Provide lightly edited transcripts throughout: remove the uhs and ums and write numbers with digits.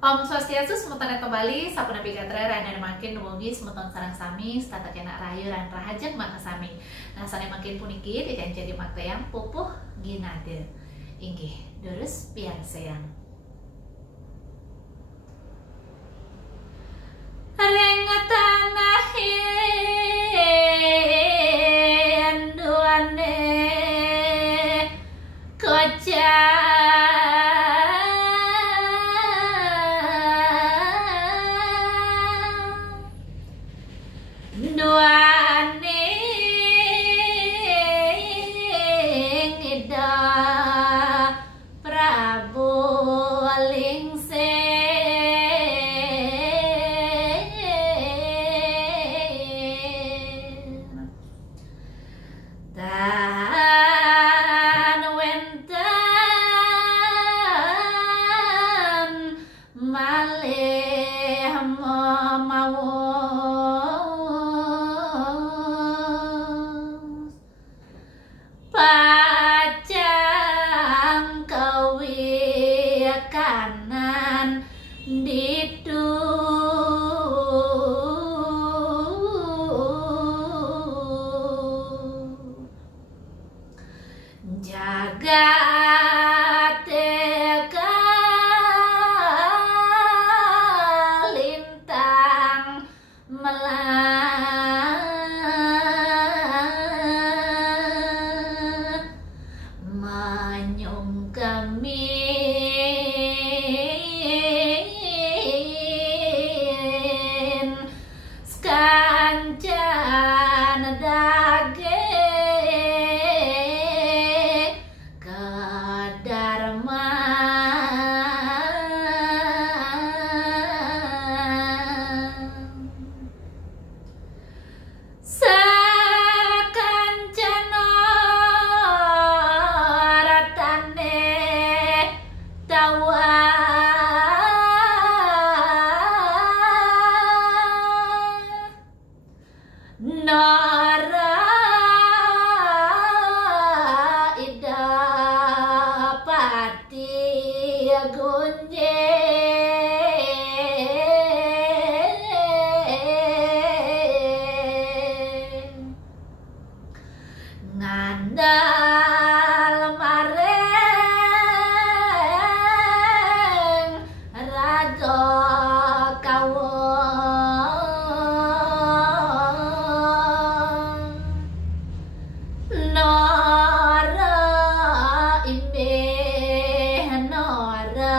Om Swastiastu, semeton eto Bali, sapuna pigatre raina makin numugi semeton sareng sami, stata kena rayu ran rahajeng maka sami. Nah, sane makin puniki dijanji di yang pupuh ginade. Inggih, durus pian sayang. Reng tanahin duane kocak duane ngida Prabu Lingsen tan wenten malih pacang kawi kanan ditu jaga lintang manyung kemin skancan dage kadarma sakancana ratane tawa nara ida pati gunjing ngandal mareng raga kawon nara imbe nara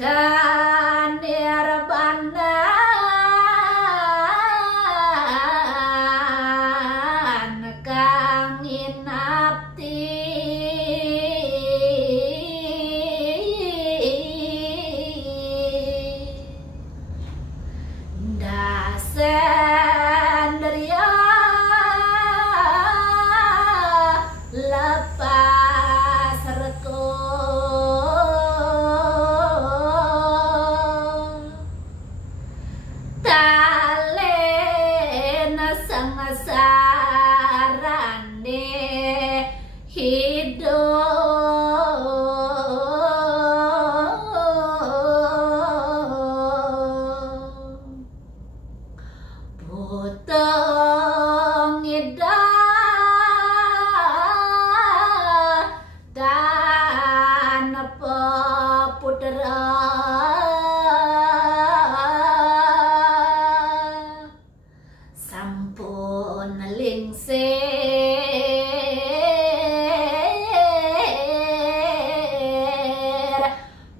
Kanerbanan kang inapti dasendria lepas reko talena sangasarane hidup potong ida dan peputra sampun lingsir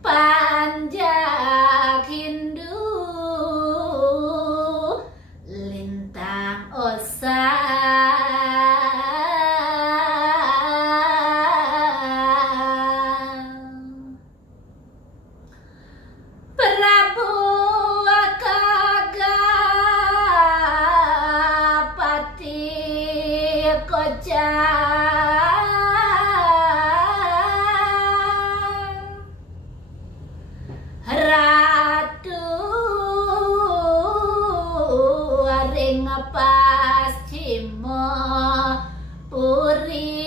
panjak Hindu lintang Prabu Kagapati Koja Ratu ring Paschima Puri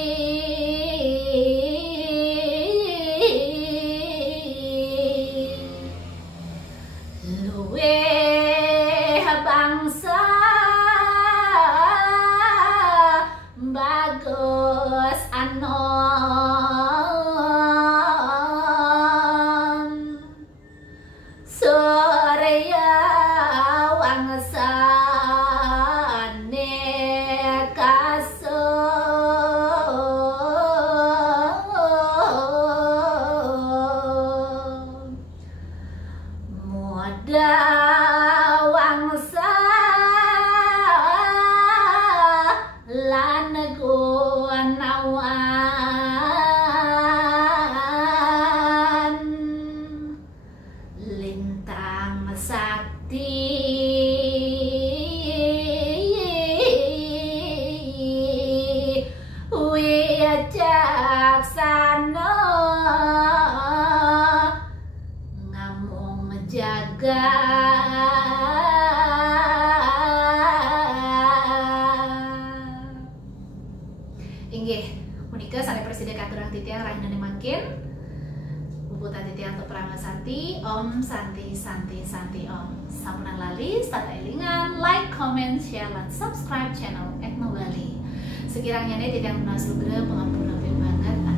luwe bangsa bagus anom Surya wangsane kasum muda wangsa lan gunawan lintang sakti wijaksana ngamung jaga inggih punika sane presiden katurang titiang rahinane mangkin Bubutan titiang peperangan santi Om Santi Santi Santi Om samunan lali start elingan like comment share dan subscribe channel Etno Bali sekiranya titiang menawas lugra pengampun banget